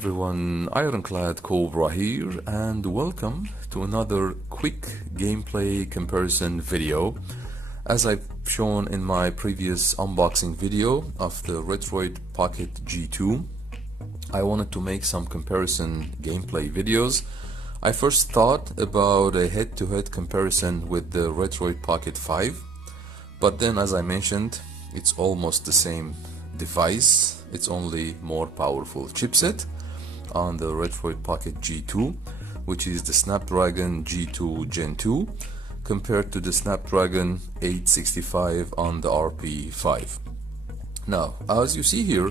everyone, Ironclad Cobra here, and welcome to another quick gameplay comparison video. As I've shown in my previous unboxing video of the Retroid Pocket G2, I wanted to make some comparison gameplay videos. I first thought about a head-to-head comparison with the Retroid Pocket 5, but then, as I mentioned, it's almost the same device. It's only more powerful chipset on the Retroid Pocket G2, which is the Snapdragon G2 Gen2, compared to the Snapdragon 865 on the RP5. Now, as you see here,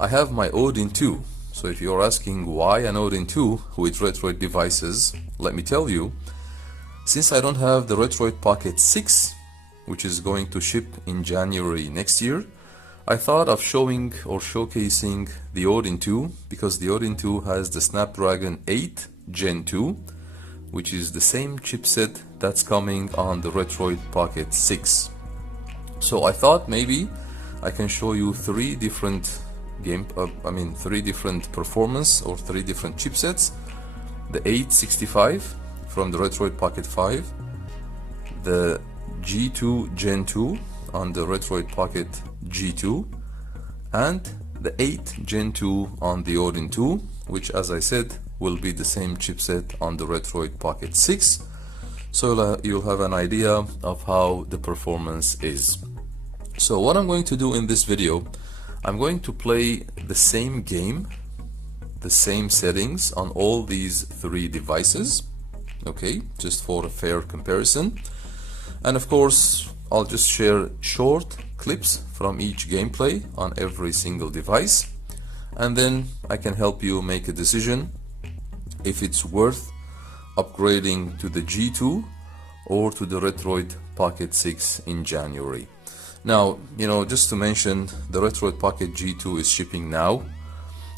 I have my Odin 2. So if you're asking why an Odin 2 with Retroid devices, let me tell you, since I don't have the Retroid Pocket 6, which is going to ship in January next year, I thought of showing or showcasing the Odin 2 because the Odin 2 has the Snapdragon 8 Gen 2, which is the same chipset that's coming on the Retroid Pocket 6. So I thought maybe I can show you three different performance or three different chipsets: the 865 from the Retroid Pocket 5, the G2 Gen 2 on the Retroid Pocket G2, and the 8 Gen 2 on the Odin 2, which, as I said, will be the same chipset on the Retroid Pocket 6. So you'll have an idea of how the performance is. So what I'm going to do in this video, I'm going to play the same game, the same settings on all these three devices, okay, just for a fair comparison. And of course, I'll just share short clips from each gameplay on every single device, and then I can help you make a decision if it's worth upgrading to the G2 or to the Retroid Pocket 6 in January. Now, just to mention, the Retroid Pocket G2 is shipping now,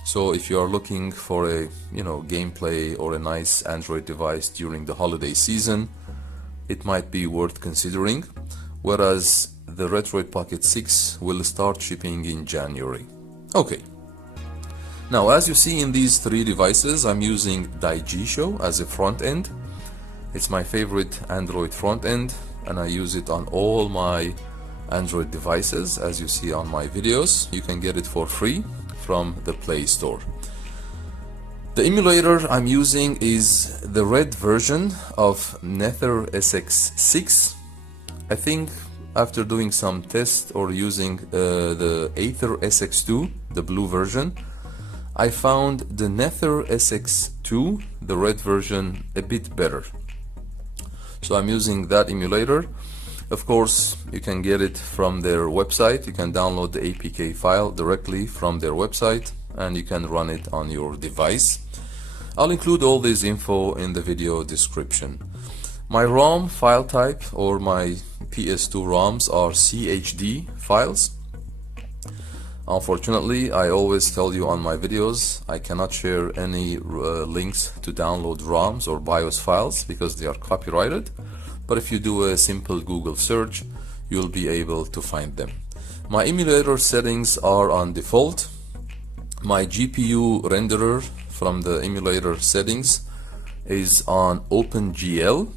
so if you are looking for a gameplay or a nice Android device during the holiday season, it might be worth considering, whereas the Retroid Pocket 6 will start shipping in January. Okay. Now, as you see in these three devices, I'm using Daijisho as a front end. It's my favorite Android front end, and I use it on all my Android devices. As you see on my videos, you can get it for free from the Play Store. The emulator I'm using is the red version of Nether SX6. I think after doing some tests or using the Aether SX2, the blue version, I found the Nether SX2, the red version, a bit better. So I'm using that emulator. Of course, you can get it from their website. You can download the APK file directly from their website, and you can run it on your device. I'll include all this info in the video description. My ROM file type, or my PS2 ROMs, are CHD files. Unfortunately, I always tell you on my videos, I cannot share any links to download ROMs or BIOS files because they are copyrighted. But if you do a simple Google search, you'll be able to find them. My emulator settings are on default. My GPU renderer from the emulator settings is on OpenGL.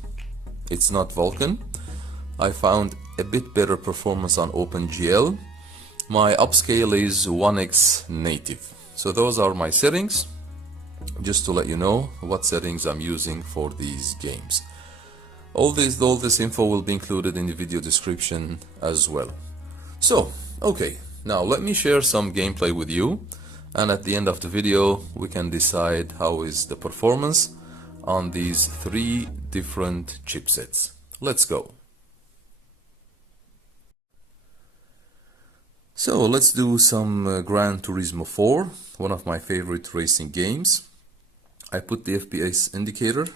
It's not Vulkan. I found a bit better performance on OpenGL. My upscale is 1x native. So those are my settings, just to let you know what settings I'm using for these games. All this info will be included in the video description as well. So, okay, now let me share some gameplay with you, and at the end of the video we can decide how is the performance on these three different chipsets. Let's go. So let's do some Gran Turismo 4, one of my favorite racing games. I put the FPS indicator,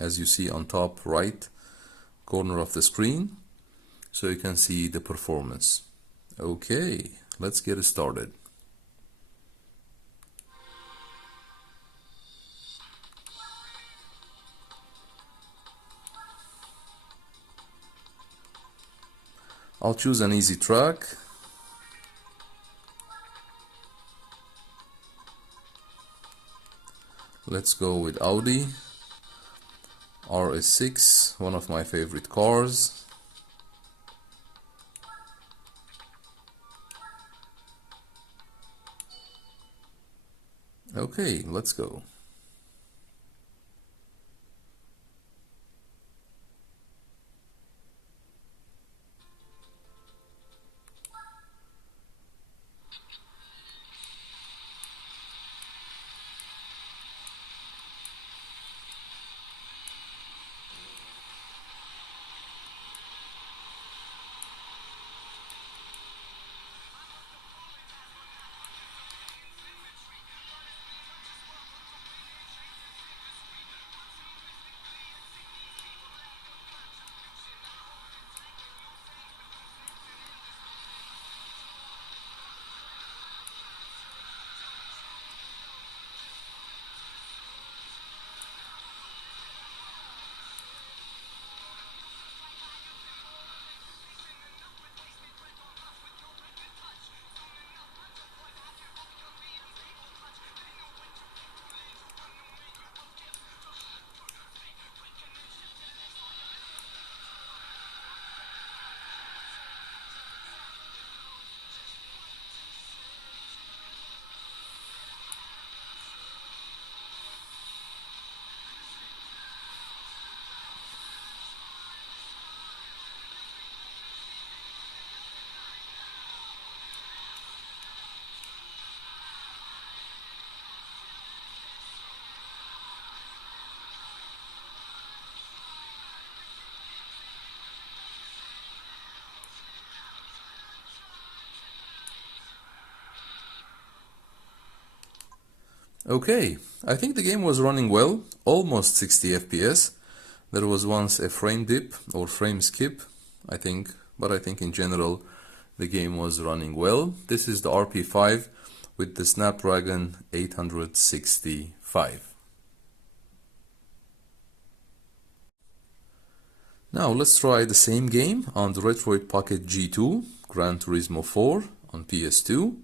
as you see on top right corner of the screen, so you can see the performance. Okay, let's get it started. I'll choose an easy track. Let's go with Audi RS6, one of my favorite cars. Okay, let's go. Okay, I think the game was running well, almost 60 FPS. There was once a frame dip or frame skip, I think, but I think in general the game was running well. This is the RP5 with the Snapdragon 865. Now let's try the same game on the Retroid Pocket G2, Gran Turismo 4 on PS2.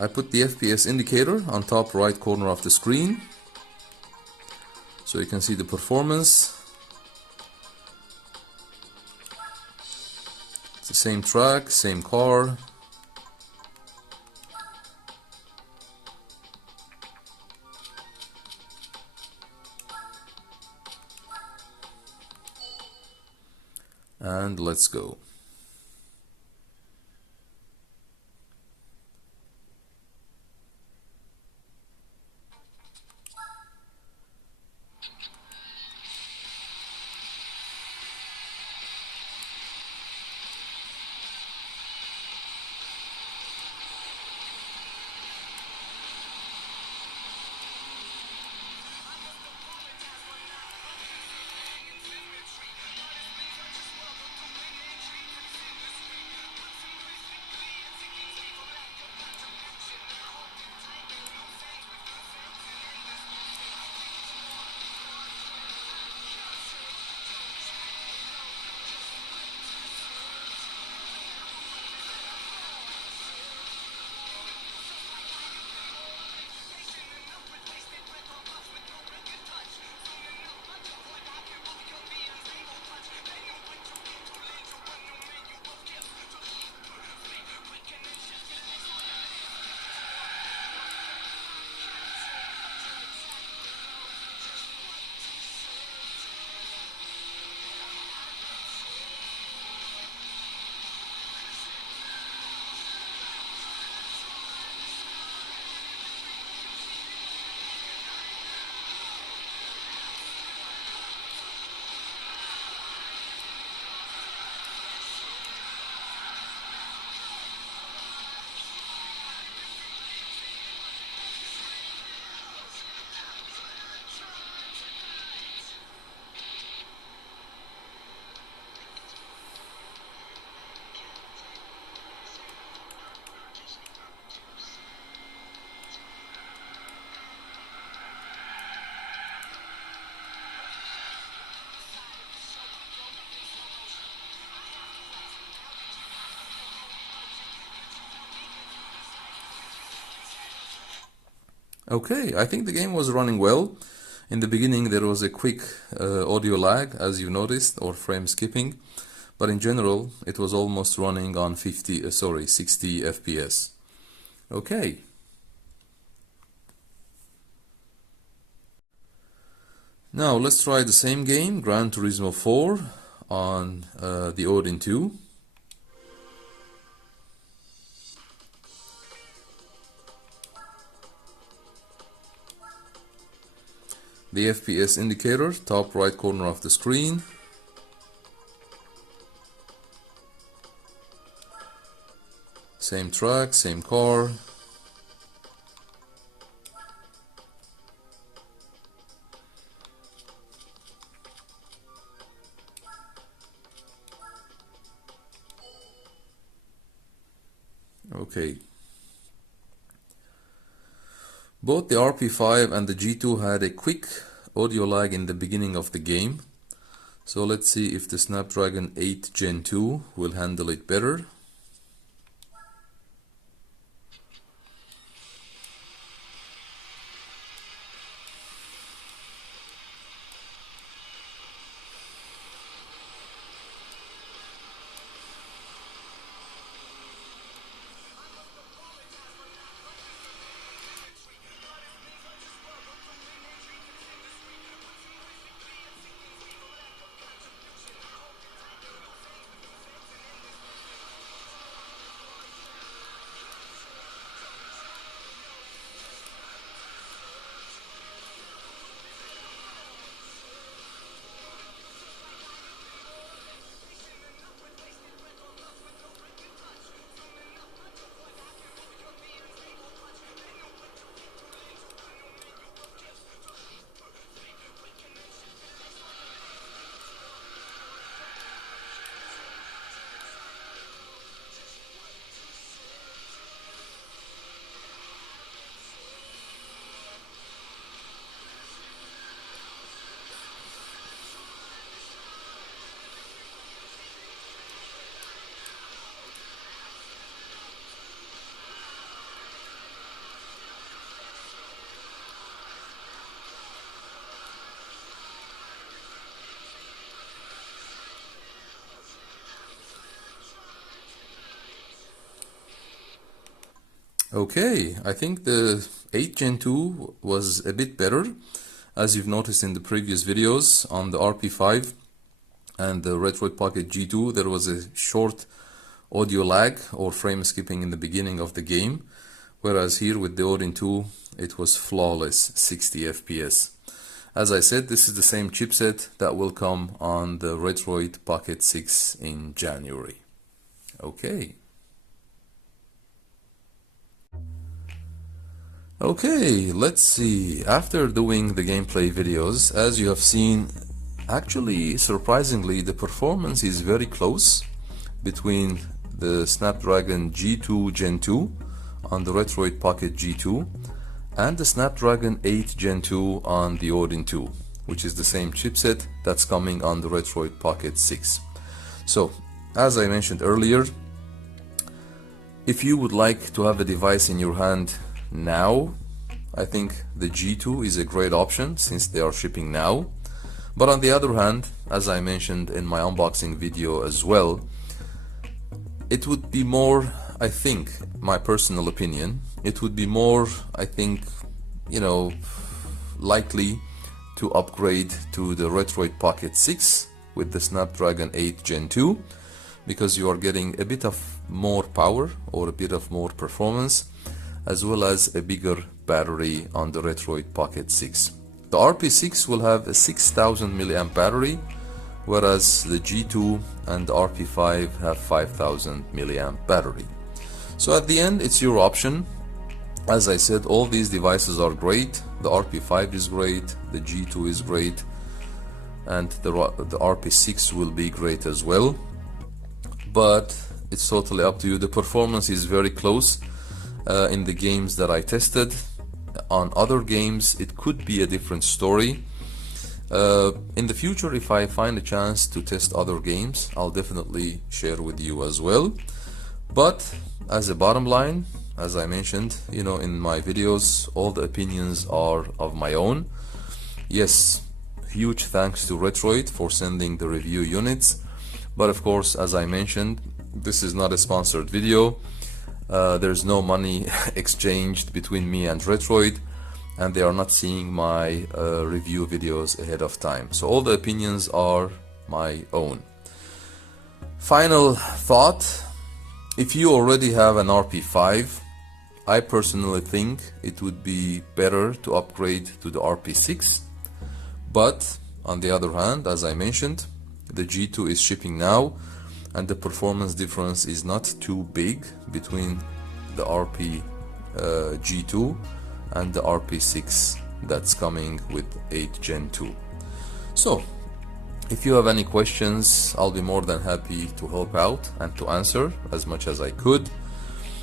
I put the FPS indicator on top right corner of the screen so you can see the performance. It's the same track, same car. And let's go. Okay, I think the game was running well. In the beginning there was a quick audio lag, as you noticed, or frame skipping, but in general it was almost running on 60 FPS. Okay. Now let's try the same game, Gran Turismo 4, on the Odin 2. The FPS indicator, top right corner of the screen. Same track, same car. Okay. Both the RP5 and the G2 had a quick audio lag in the beginning of the game. So let's see if the Snapdragon 8 Gen 2 will handle it better. Okay, I think the 8 Gen 2 was a bit better, as you've noticed in the previous videos. On the RP5 and the Retroid Pocket G2 there was a short audio lag or frame skipping in the beginning of the game, whereas here with the Odin 2 it was flawless 60 FPS. As I said, this is the same chipset that will come on the Retroid Pocket 6 in January. Okay. Okay, let's see. After doing the gameplay videos, as you have seen, actually, surprisingly, the performance is very close between the Snapdragon G2 Gen 2 on the Retroid Pocket G2 and the Snapdragon 8 Gen 2 on the Odin 2, which is the same chipset that's coming on the Retroid Pocket 6. So, as I mentioned earlier, if you would like to have a device in your hand now, I think the G2 is a great option since they are shipping now. But on the other hand, as I mentioned in my unboxing video as well, it would be more, I think, my personal opinion, it would be more, I think, likely to upgrade to the Retroid Pocket 6 with the Snapdragon 8 Gen 2, because you are getting a bit of more power or a bit of more performance, as well as a bigger battery on the Retroid Pocket 6. The RP6 will have a 6000 mAh battery, whereas the G2 and the RP5 have 5000 mAh battery. So at the end, it's your option. As I said, all these devices are great. The RP5 is great, the G2 is great, and the RP6 will be great as well. But it's totally up to you. The performance is very close in the games that I tested. On other games it could be a different story. In the future, if I find a chance to test other games, I'll definitely share with you as well. But as a bottom line, as I mentioned, you know, in my videos, all the opinions are of my own. Yes, huge thanks to Retroid for sending the review units, but of course, as I mentioned, this is not a sponsored video. There's no money exchanged between me and Retroid, and they are not seeing my review videos ahead of time. So all the opinions are my own. Final thought, if you already have an RP5, I personally think it would be better to upgrade to the RP6. But on the other hand, as I mentioned, the G2 is shipping now, and the performance difference is not too big between the RP G2 and the RP6 that's coming with 8 Gen 2. So if you have any questions, I'll be more than happy to help out and to answer as much as I could.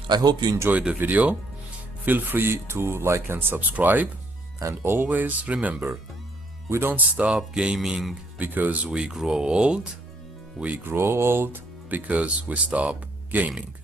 I hope you enjoyed the video. Feel free to like and subscribe, and always remember, we don't stop gaming because we grow old. We grow old because we stop gaming.